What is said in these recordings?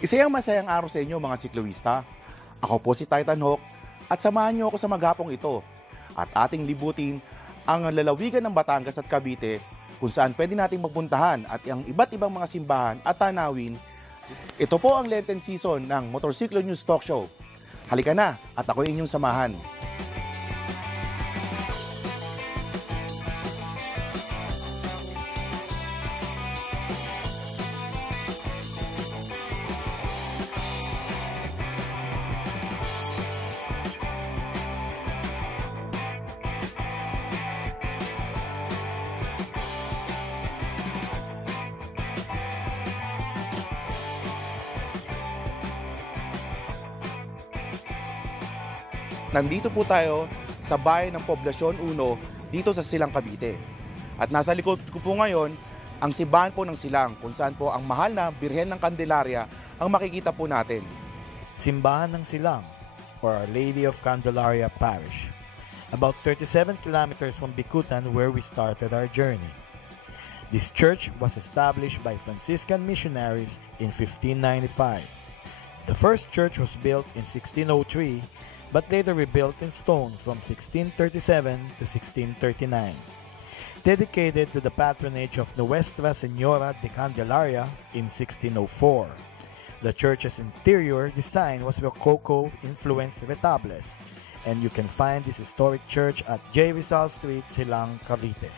Isayang masayang araw sa inyo mga sikluista. Ako po si Titan Hawk at samahan niyo ako sa maghapong ito at ating libutin ang lalawigan ng Batangas at Cavite kung saan pwede nating magpuntahan at ang iba't ibang mga simbahan at tanawin. Ito po ang Lenten season ng Motorsiklo News Talk Show. Halika na at ako inyong samahan. Nandito po tayo sa bayan ng Poblasyon 1 dito sa Silang, Cavite. At nasa likod ko po ngayon ang simbahan po ng Silang kung saan po ang mahal na Birhen ng Candelaria ang makikita po natin. Simbahan ng Silang, or Our Lady of Candelaria Parish, about 37 kilometers from Bicutan where we started our journey. This church was established by Franciscan missionaries in 1595. The first church was built in 1603, but later rebuilt in stone from 1637 to 1639. Dedicated to the patronage of Nuestra Señora de Candelaria in 1604. The church's interior design was Rococo-influenced retables, and you can find this historic church at J. Rizal Street, Silang, Cavite.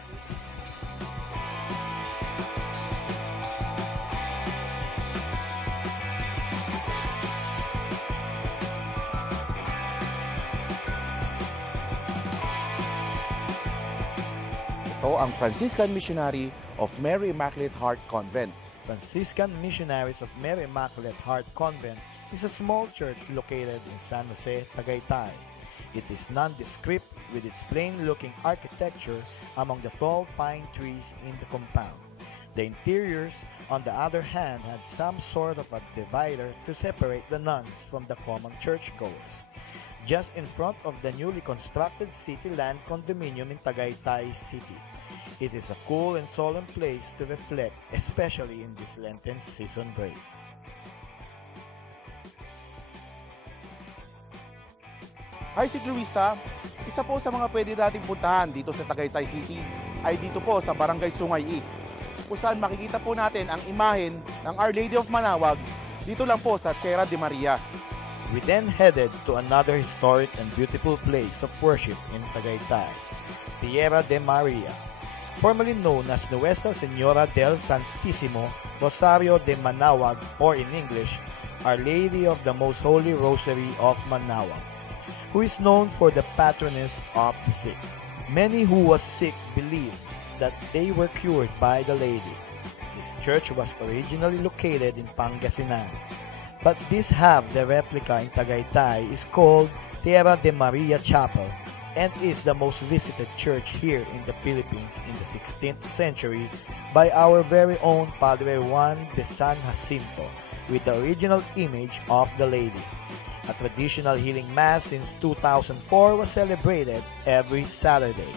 Ito ang Franciscan Missionary of Mary Immaculate Heart Convent. Franciscan Missionaries of Mary Immaculate Heart Convent is a small church located in San Jose, Tagaytay. It is nondescript with its plain-looking architecture among the tall pine trees in the compound. The interiors, on the other hand, had some sort of a divider to separate the nuns from the common churchgoers. Just in front of the newly constructed City Land Condominium in Tagaytay City. It is a cool and solemn place to reflect, especially in this Lenten season break. Hi Sikluista! Isa po sa mga pwede nating puntahan dito sa Tagaytay City ay dito po sa Barangay Sungay East, kung saan makikita po natin ang imahen ng Our Lady of Manaoag dito lang po sa Tierra de Maria. We then headed to another historic and beautiful place of worship in Tagaytay, Tierra de Maria, formerly known as Nuestra Señora del Santissimo Rosario de Manaoag, or in English, Our Lady of the Most Holy Rosary of Manaoag, who is known for the patroness of the sick. Many who was sick believed that they were cured by the lady. This church was originally located in Pangasinan, but this have the replica in Tagaytay is called Tierra de Maria Chapel and is the most visited church here in the Philippines in the 16th century by our very own Padre Juan de San Jacinto with the original image of the Lady. A traditional healing mass since 2004 was celebrated every Saturday.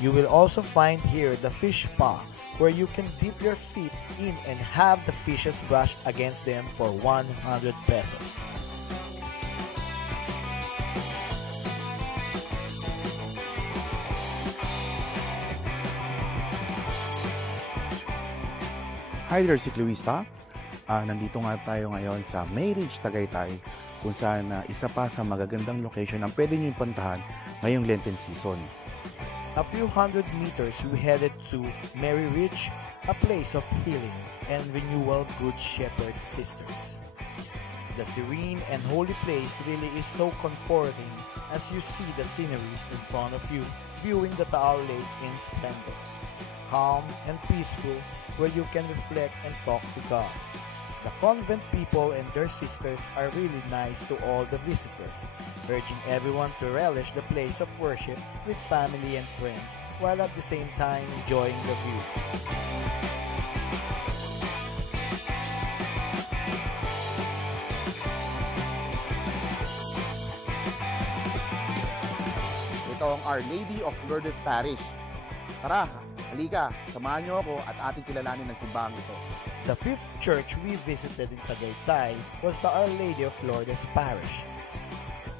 You will also find here the fish pond, where you can dip your feet in and have the fishes brushed against them for 100 pesos. Hi there Sikluista! Nandito nga tayo ngayon sa Mayridge, Tagaytay, kung saan isa pa sa magagandang location ang pwede nyo puntahan ngayong Lenten season. A few hundred meters we headed to Mary Ridge, a place of healing and renewal Good Shepherd Sisters. The serene and holy place really is so comforting as you see the sceneries in front of you, viewing the Taal Lake in splendor. Calm and peaceful, where you can reflect and talk to God. The convent people and their sisters are really nice to all the visitors, urging everyone to relish the place of worship with family and friends, while at the same time enjoying the view. Ito ang Our Lady of Lourdes Parish. Tara, Halika, samahan niyo ako at ating kilalanin ng simbahang ito. The fifth church we visited in Tagaytay was the Our Lady of Lourdes Parish.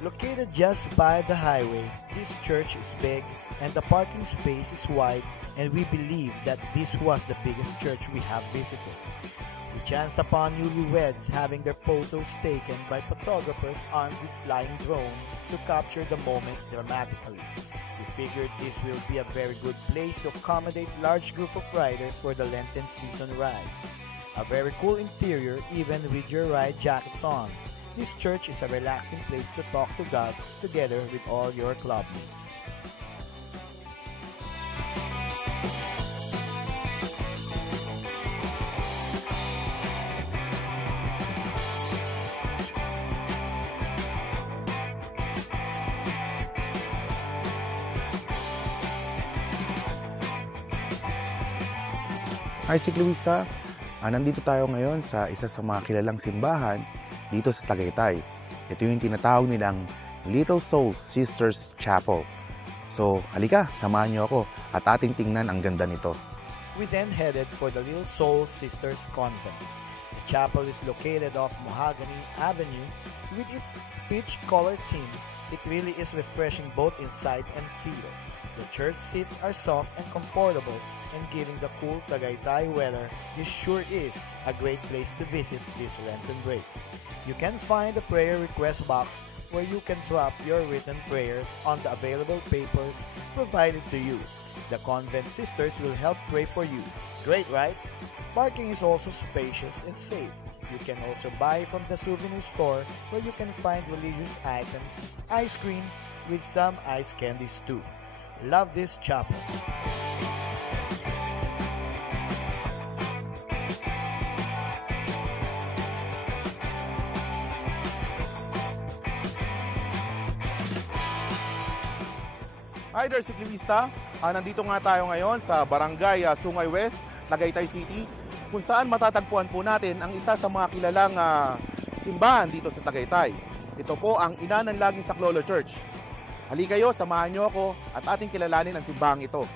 Located just by the highway, this church is big and the parking space is wide, and we believe that this was the biggest church we have visited. We chanced upon newlyweds having their photos taken by photographers armed with flying drone to capture the moments dramatically. We figured this will be a very good place to accommodate large group of riders for the Lenten season ride. A very cool interior even with your ride jackets on. This church is a relaxing place to talk to God together with all your clubmates. Hi, Ciclista! Nandito tayo ngayon sa isa sa mga kilalang simbahan dito sa Tagaytay. Ito yung tinatawag nilang Little Souls Sisters Chapel. So, halika, samahan niyo ako at ating tingnan ang ganda nito. We then headed for the Little Souls Sisters Convent. The chapel is located off Mahogany Avenue with its peach-colored theme. It really is refreshing both inside and feel. The church seats are soft and comfortable, and given the cool Tagaytay weather, this sure is a great place to visit this Lenten break. You can find a prayer request box where you can drop your written prayers on the available papers provided to you. The convent sisters will help pray for you. Great, right? Parking is also spacious and safe. You can also buy from the souvenir store where you can find religious items, ice cream, with some ice candies too. Love this chapel. Hi there, Ciclista! Nandito nga tayo ngayon sa Barangay Sungay West, Tagaytay City, kung saan matatagpuan po natin ang isa sa mga kilalang simbahan dito sa Tagaytay. Ito po ang Ina ng Laging Saklolo Church. Halika kayo, samahan niyo ako at ating kilalanin ang simbahang ito.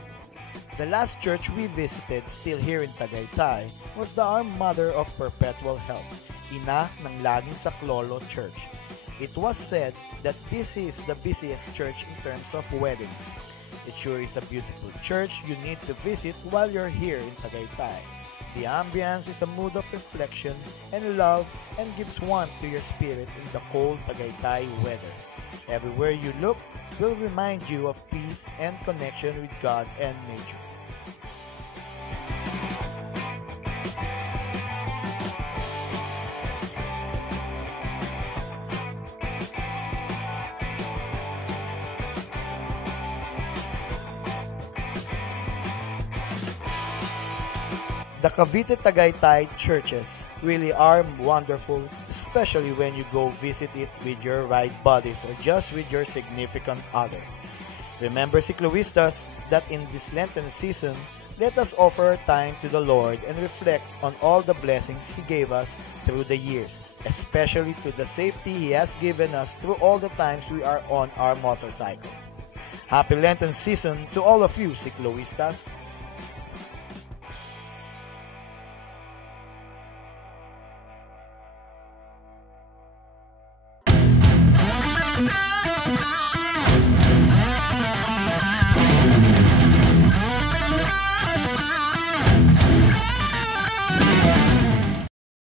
The last church we visited still here in Tagaytay was the Our Mother of Perpetual Help, Ina ng Laging Saklolo Church. It was said that this is the busiest church in terms of weddings. It sure is a beautiful church you need to visit while you're here in Tagaytay. The ambience is a mood of reflection and love and gives warmth to your spirit in the cold Tagaytay weather. Everywhere you look will remind you of peace and connection with God and nature. The Cavite Tagaytay churches really are wonderful, especially when you go visit it with your ride buddies or just with your significant other. Remember, Cicloistas, that in this Lenten season, let us offer our time to the Lord and reflect on all the blessings He gave us through the years, especially to the safety He has given us through all the times we are on our motorcycles. Happy Lenten season to all of you, Cicloistas!